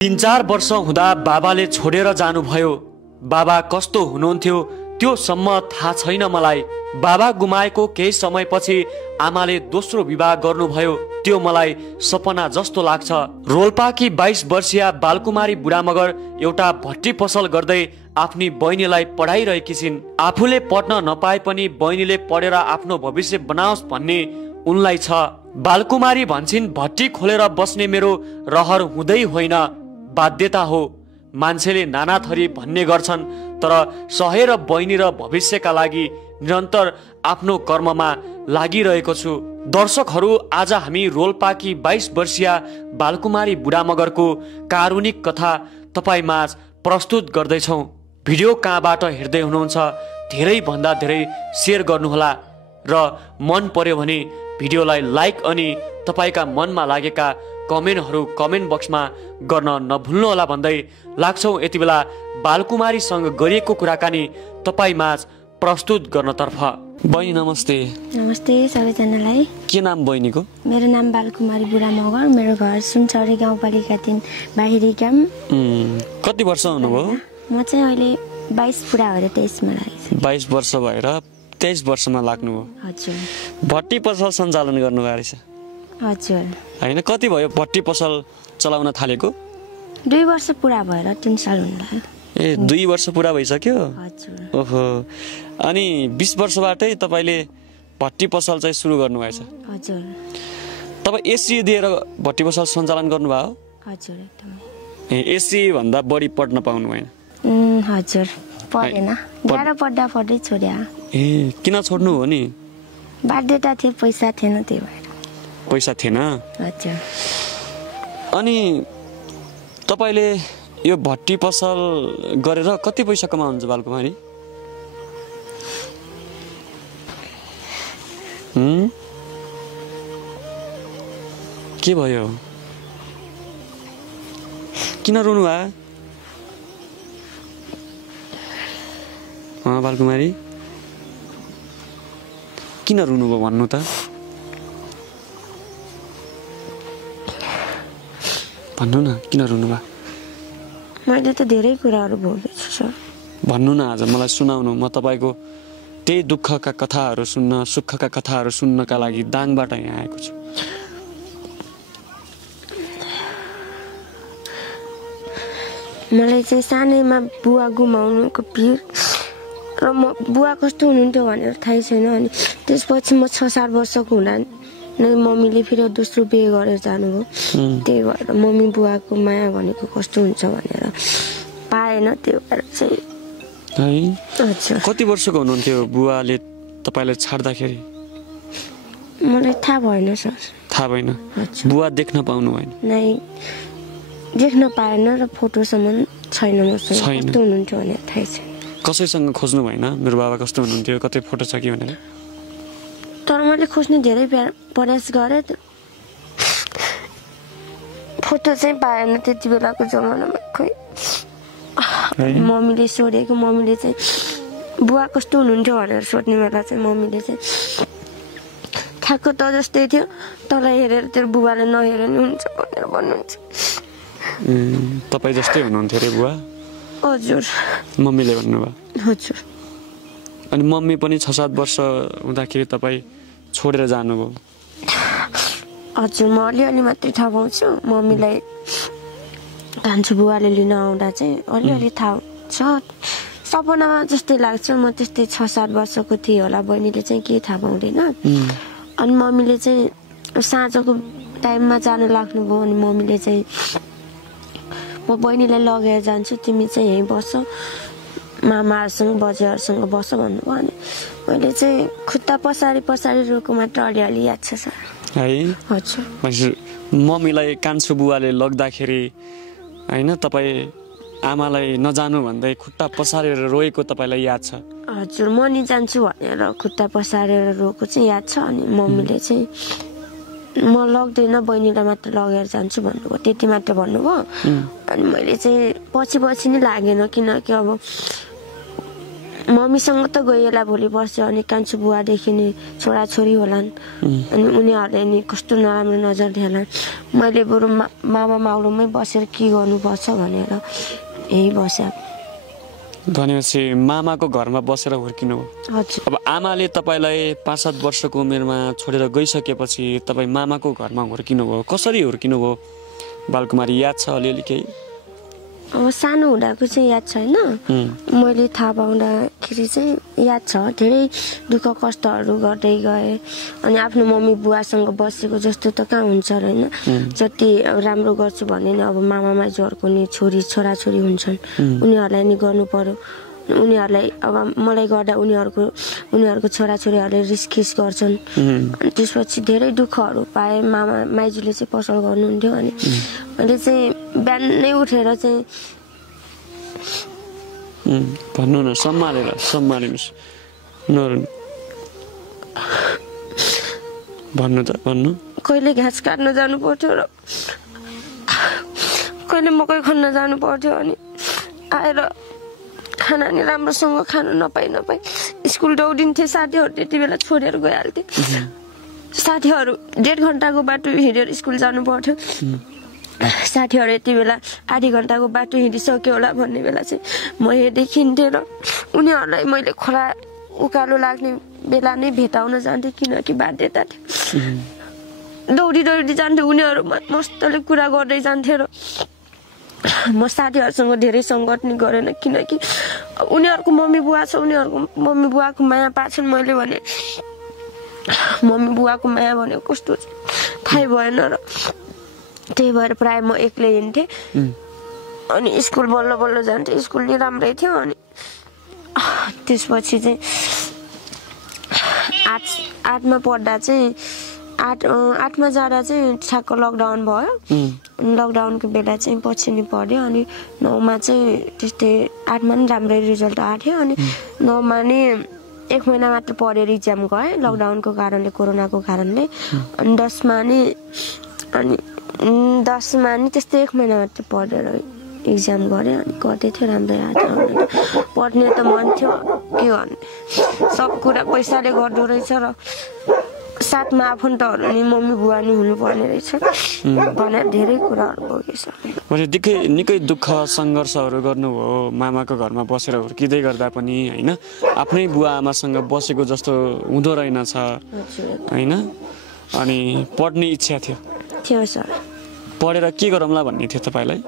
3-4 वर्ष हुँदा बाबाले छोडेर जानुभयो। बाबा कस्तो हुनुहुन्थ्यो त्यो सम्म थाहा छैन मलाई। बाबा गुमाएको केही समयपछि आमाले दोस्रो विवाह गर्नुभयो। त्यो मलाई सपना जस्तो लाग्छ। रोल्पाकी 22 वर्षीय बालकुमारी बुढामगर एउटा भट्टी पसल गर्दै आफ्नी बहिनीलाई पढाइरहेकी छिन्। आफूले पढ्न नपाए पनि बहिनीले पढेर आफ्नो भविष्य बनाओस् भन्ने उनलाई छ। बालकुमारी भन्छिन्, भट्टी खोलेर बस्ने मेरो रहर हुँदै होइन, बाध्यता हो। मान्छेले नाना थरी भन्ने गर्छन्, तर सहेर बहिनी र भविष्यका लागि निरन्तर आफ्नो कर्ममा लागिरहेको छु। दर्शकहरू, आज हामी रोल्पाकी 22 वर्षीय बालकुमारी बुढामगरको कारुणिक कथा तपाईँ माझ प्रस्तुत गर्दैछौँ। भिडियो कहाँबाट हेर्दै हुनुहुन्छ धेरै भन्दा धेरै सेयर गर्नुहोला र मन पर्यो भने भिडियोलाई लाइक अनि तपाईका मनमा लागेका कमेन्टहरू कमेन्ट बक्समा गर्न नभुल्नुहोला भन्दै लाग्छौँ यति बेला बालकुमारीसँग गरिएको कुराकानी तपाईँ माझ प्रस्तुत गर्नतर्फ। बहिनी नमस्ते। नमस्ते सबैजनालाई। के नाम बहिनीको? मेरो नाम बालकुमारी बुढामगर। मेरो घर सुनचौरी गाउँपालिका 3 बाहिरी काम। कति वर्ष हुनुभयो? म चाहिँ अहिले 22 पुरा भएर 23 मा लागेको छु। 22 वर्ष भएर 23 वर्षमा लाग्नुभयो। हजुर। भट्टी पसल सञ्चालन गर्नुभएको रहेछ? हजुर। होइन, कति भयो भट्टी पसल चलाउन थालेको? 2 वर्ष पुरा भएर 3 साल हुन लाग्यो। 2 वर्ष पुरा भइसक्यो? हजुर। ओहो। अनि 20 वर्षबाटै तपाईले भट्टी पसल चाहिँ सुरु गर्नुभएछ? हजुर। तपाईँ एससी दिएर भट्टी पसल सञ्चालन गर्नुभयो? हजुर, एकदमै। एससी भन्दा बढी पढ्न पाउनु भएन? हजुर, पढेन। गाह्रो पढ्दा पढ्दै छोड्या। किन छोड्नु हो नि? बाध्यता थियो, पैसा थिएन, त्यही भएर। पैसा थिएन? हजुर। अनि तपाईले यो भट्टी पसल गरेर कति पैसा कमाउनुहुन्छ बालकुमारी? के भयो? किन रुनु भयो? बालकुमारी किन रुनु भयो भन्नु त? भन्नु न, किन रुनु भयो? मैले त धेरै कुराहरू भोगेछु सर। भन्नु न, आज मलाई सुनाउनु। म तपाईँको त्यही दुःखका कथाहरू सुन्न, सुखका कथाहरू सुन्नका लागि दाङबाट यहाँ आएको छु। मलाई चाहिँ सानैमा बुवा गुमाउनुको पिर र म बुवा कस्तो हुनुहुन्थ्यो भनेर थाहै छैन। अनि त्यसपछि म 6-7 वर्षको हुँदा नै मम्मीले फेरि दोस्रो बिहे गरेर जानुभयो। त्यही भएर मम्मी बुवाको माया भनेको कस्तो हुन्छ भनेर पाएन। त्यही भएर चाहिँ है। कति वर्षको हुनुहुन्थ्यो बुवाले तपाईँलाई छाड्दाखेरि? मलाई थाहा भएन सर। थाहा भएन? बुवा देख्न पाउनु भएन? नै, देख्न पाएन र फोटोसम्म छैन मसँग। कस्तो हुनुहुन्थ्यो भनेर थाहै छैन। कसैसँग खोज्नु भएन मेरो बाबा कस्तो हुनुहुन्थ्यो, कतै फोटो छ कि भनेर? तर मैले खोज्ने धेरै प्रयास गरेँ, फोटो चाहिँ पाएन त्यति बेलाको जमानामा। खोइ मम्मीले सोधेको, मम्मीले चाहिँ बुवा कस्तो हुनुहुन्थ्यो भनेर सोध्ने बेला चाहिँ मम्मीले चाहिँ ठ्याक्क त जस्तै थियो, तँलाई हेरेर तेरो बुबाले नहेर नि हुन्छ भनेर भन्नुहुन्छ। तपाईँ जस्तै हुनुहुन्थ्यो अरे बुवा? हजुर। मम्मीले भन्नुभयो? हजुर। अनि मम्मी पनि 6-7 वर्ष हुँदाखेरि तपाईँ छोडेर जानुभयो? हजुर, म अलिअलि मात्रै थाहा पाउँछु। मम्मीलाई कान्छो बुवाले लिन आउँदा चाहिँ अलिअलि थाहा छ। सपनामा जस्तै लाग्छ, म त्यस्तै 6-7 वर्षको थिएँ होला। बहिनीले चाहिँ केही थाहा पाउँदैन। अनि मम्मीले चाहिँ साँझको टाइममा जानु लाग्नुभयो। अनि मम्मीले चाहिँ म बहिनीलाई लगेर जान्छु, तिमी चाहिँ यहीँ बस, मामाहरूसँग बजेहरूसँग बस भन्नुभयो। अनि मैले चाहिँ खुट्टा पसारी रोको मात्र अलिअलि याद छ सर। है? हजुर। मम्मीलाई कान्छो बुवाले लग्दाखेरि होइन, तपाईँ आमालाई नजानु भन्दै खुट्टा पसारेर रोएको तपाईँलाई याद छ? हजुर, म नि जान्छु भनेर खुट्टा पसारेर रोएको चाहिँ याद छ। अनि मम्मीले चाहिँ म लग्दैन, बहिनीलाई मात्र लगेर जान्छु भन्नुभयो, त्यति मात्र भन्नुभयो। अनि मैले चाहिँ पछि नै लागेन, किनकि अब मम्मीसँग त गएला भोलि पर्छ अनि कान्छो बुवादेखि नि छोराछोरी होलान् अनि उनीहरूले नि कस्तो नराम्रो नजर देलान् मैले बरु मामा माउलोमै बसेर के गर्नुपर्छ भनेर यही बस्या भनेपछि मामाको घरमा बसेर हुर्किनु हो हजुर अब आमाले तपाईँलाई 5-7 वर्षको उमेरमा छोडेर गइसकेपछि तपाईँ मामाको घरमा हुर्किनु भयो कसरी हुर्किनु भयो बालकुमारी याद छ अलिअलि केही अब सानो हुँदाको चाहिँ याद छैन मैले थाहा पाउँदाखेरि चाहिँ याद छ धेरै दुःख कष्टहरू गर्दै गएँ अनि आफ्नो मम्मी बुवासँग बसेको जस्तो त कहाँ हुन्छ र होइन जति राम्रो गर्छु भने नि अब मामामा जोर्को नि छोराछोरी हुन्छन् उनीहरूलाई नि गर्नु पर्यो उनीहरूलाई अब मलाई गर्दा उनीहरूको छोराछोरीहरूले रिसखिस गर्छन् अनि त्यसपछि धेरै दुःखहरू पाएँ मामा माइजूले चाहिँ पसल गर्नुहुन्थ्यो अनि मैले चाहिँ बिहान नै उठेर चाहिँ भन्नु न सम्हालिनुहोस् नरुनु भन्नु कहिले घाँस काट्न जानु पर्थ्यो र कहिले मकै खन्न जानु पर्थ्यो अनि आएर खाना नि राम्रोसँग खानु नपाई स्कुल दौडिन्थे साथीहरू त्यति बेला छोडेर गइहाल्थे साथीहरू 1.5 घन्टाको बाटो हिँडेर स्कुल जानु पर्थ्यो साथीहरू यति बेला आधी घन्टाको बाटो हिँडिसक्यो होला भन्ने बेला चाहिँ म हेर्दैखिन्थेँ र उनीहरूलाई मैले खोला उकालो लाग्ने बेला नै भेटाउन जान्थेँ किनकि बाध्यता थियो दौडी जान्थेँ उनीहरू मस्तले कुरा गर्दै जान्थे र म साथीहरूसँग धेरै सङ्गत नि गरेन किनकि उनीहरूको मम्मी बुवा छ उनीहरूको मम्मी बुवाको माया पाछन् मैले भने मम्मी बुवाको माया भनेको कस्तो थाहै भएन र त्यही भएर प्रायः म एक्लै हिँड्थेँ अनि स्कुल बल्ल जान्थेँ स्कुल नि राम्रै थियो अनि त्यसपछि चाहिँ आठमा पढ्दा चाहिँ आठमा जाँदा चाहिँ ठ्याक्क लकडाउन भयो लकडाउनको बेला चाहिँ पछि नि पढ्यो अनि 9मा चाहिँ त्यस्तै 8मा नि राम्रै रिजल्ट आएको थियो अनि 9मा नि 1 महिना मात्र पढेर इक्जाम गएँ लकडाउनको कारणले कोरोनाको कारणले अनि 10मा नि त्यस्तै 1 महिना मात्र पढेर इक्जाम गरेँ अनि गर्दै थियो राम्रै आएको पढ्ने त मन थियो के गर्ने सब कुरा पैसाले गर्दो रहेछ र साथमा आफन्तहरू नि मम्मी बुवा नि हुनुपर्ने रहेछ भनेर धेरै कुराहरू भोगेछ निकै दुःख सङ्घर्षहरू गर्नुभयो मामाको घरमा बसेर हुर्किँदै गर्दा पनि होइन आफ्नै बुवा आमासँग बसेको जस्तो हुँदो रहेनछ होइन अनि पढ्ने इच्छा थियो सर पढेर के गरौँला भन्ने थियो तपाईँलाई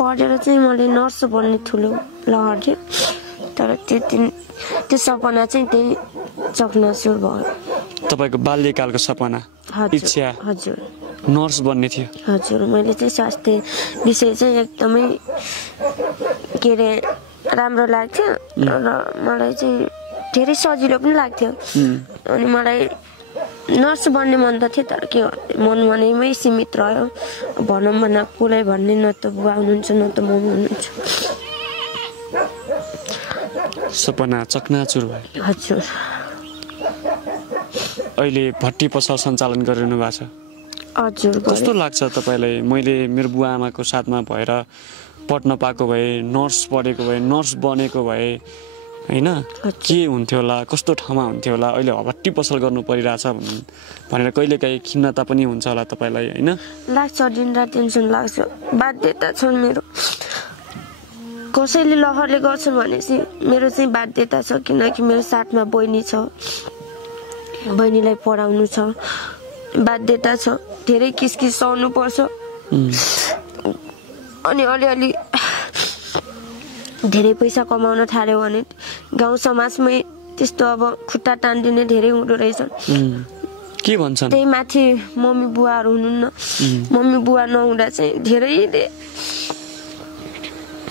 पढेर चाहिँ मैले नर्स बन्ने ठुलो लहर थियो तर त्यो सपना चाहिँ त्यही चकनाचुर भयो तपाईँको बाल्यकालको सपना इच्छा हजुर नर्स बन्ने थियो हजुर मैले चाहिँ स्वास्थ्य विषय चाहिँ एकदमै के अरे राम्रो लाग्थ्यो र मलाई चाहिँ धेरै सजिलो पनि लाग्थ्यो अनि मलाई नर्स बन्ने मन त थियो तर के मन मनैमै सीमित रह्यो भनौँ भन्न कसलाई भन्ने न त बुवा हुनुहुन्छ न त मम्मी हुनुहुन्छ सपना चकनाचुर भयो हजुर अहिले भट्टी पसल सञ्चालन गरिरहनु भएको छ हजुर कस्तो लाग्छ तपाईँलाई मैले मेरो बुवा आमाको साथमा भएर पढ्न पाएको भए नर्स पढेको भए नर्स बनेको भए होइन के हुन्थ्यो होला कस्तो ठाउँमा हुन्थ्यो होला अहिले भट्टी पसल गर्नु परिरहेछ भनेर कहिलेकाहीँ खिन्नता पनि हुन्छ होला तपाईँलाई होइन लाग्छ दिनरात टेन्सन लाग्छ बाध्यता छ मेरो कसैले लहरले गर्छन् भनेपछि मेरो चाहिँ बाध्यता छ किनकि मेरो साथमा बहिनी छ बहिनीलाई पढाउनु छ बाध्यता छ धेरै किसकिस सहनु पर्छ अनि अलिअलि धेरै पैसा कमाउन थाल्यो भने गाउँ समाजमै त्यस्तो अब खुट्टा तान्दिने धेरै हुँदो रहेछन् के भन्छन् त्यही माथि मम्मी बुवाहरू हुनुहुन्न मम्मी बुवा नहुँदा चाहिँ धेरैले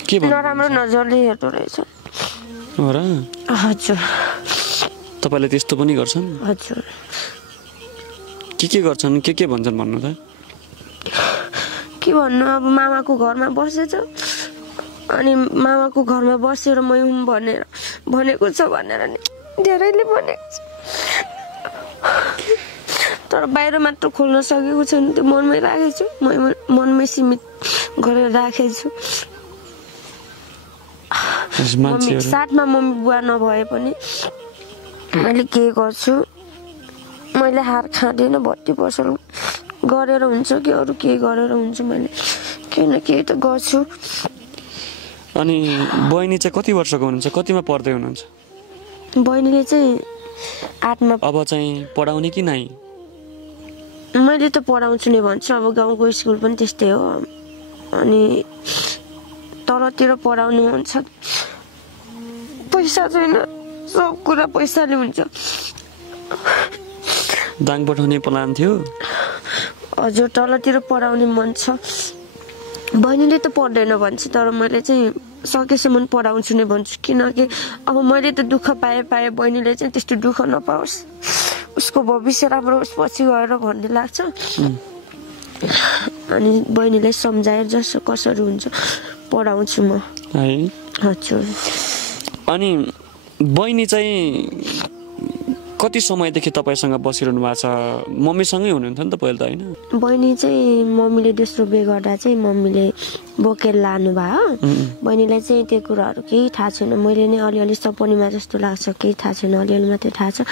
नराम्रो नजरले हेर्दो रहेछ हजुर तपाईँले त्यस्तो पनि गर्छन् हजुर के गर्छन् के भन्छन् भन्नु त के भन्नु अब मामाको घरमा बसेछ अनि मामाको घरमा बसेर मै हुँ भनेको छ भनेर नि धेरैले भनेको छ तर बाहिर मात्र खोल्न सकेको छैन त्यो मनमै राखेको छु मनमै सीमित गरेर राखेको छु साथमा मम्मी बुवा नभए पनि मैले के गर्छु, मैले हार खाँदिनँ। भट्टी पसल गरेर हुन्छ कि अरू के गरेर हुन्छ, मैले केही न केही त गर्छु। अनि बहिनी चाहिँ कति वर्षको हुनुहुन्छ, कतिमा पढ्दै हुनुहुन्छ? बहिनीले चाहिँ 8मा। अब चाहिँ पढाउने कि नै? मैले त पढाउँछु नै भन्छु, अब गाउँको स्कुल पनि त्यस्तै हो। अनि तलतिर पढाउनु हुन्छ, पैसा छैन, सब कुरा पैसाले हुन्छ। दाङ पठाउने प्लान थियो? हजुर, तलतिर पढाउने मन छ। बहिनीले त पढ्दैन भन्छ, तर मैले चाहिँ सकेसम्म पढाउँछु नै भन्छु। किनकि अब मैले त दुःख पाएँ, बहिनीले चाहिँ त्यस्तो दुःख नपाओस्, उसको भविष्य राम्रो होस् पछि गएर भन्ने लाग्छ। अनि बहिनीलाई सम्झाएर जसो कसरी हुन्छ पढाउँछु म है। हजुर। अनि बहिनी चाहिँ कति समयदेखि तपाईँसँग बसिरहनु भएको छ? मम्मीसँगै हुनुहुन्थ्यो नि त पहिला त, होइन? बहिनी चाहिँ मम्मीले दोस्रो बिहे गर्दा चाहिँ मम्मीले बोकेर लानु भयो। बहिनीलाई चाहिँ त्यो कुराहरू केही थाहा छैन। मैले नै अलिअलि सपनीमा जस्तो लाग्छ, केही थाहा छैन, अलिअलि मात्रै थाहा छ।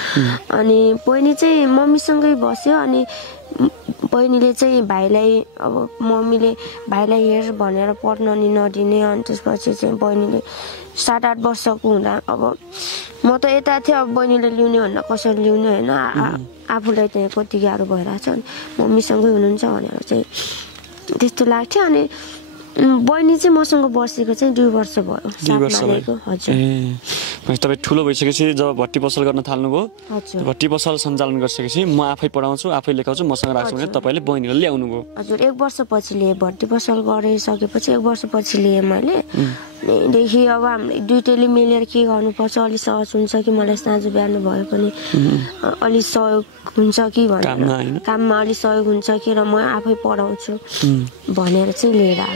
अनि बहिनी चाहिँ मम्मीसँगै बस्यो। अनि बहिनीले चाहिँ भाइलाई, अब मम्मीले भाइलाई हेर भनेर पढ्न नि नदिने। अनि त्यसपछि चाहिँ बहिनीले 7-8 वर्षको हुँदा, अब म त यता थिएँ, अब बहिनीले ल्याउने भन्दा कसरी ल्याउने, होइन? आफूलाई चाहिँ कति गाह्रो भइरहेको छ। अनि मम्मीसँगै हुनुहुन्छ भनेर चाहिँ त्यस्तो लाग्थ्यो। अनि बहिनी चाहिँ मसँग बसेको चाहिँ 2 वर्ष भयो। 2 वर्ष भयो। हजुर। तपाईँ ठुलो भइसकेपछि जब भट्टी पसल गर्न थाल्नुभयो, भट्टी पसल सञ्चालन गरिसकेपछि म आफै पढाउँछु, आफै लेखाउँछु, मसँग राख्छु भनेर तपाईँले बहिनीलाई ल्याउनु भयो? हजुर, 1 वर्षपछि लिएँ। भट्टी पसल गरिसकेपछि 1 वर्षपछि लिएँ मैले। देखि अब हामीले दुइटैले मिलेर के गर्नुपर्छ, अलिक सहज हुन्छ कि मलाई साँझ बिहान भए पनि अलिक सहयोग हुन्छ कि भनेर, काममा अलिक सहयोग हुन्छ कि, र म आफै पढाउँछु भनेर चाहिँ लिएर आएँ।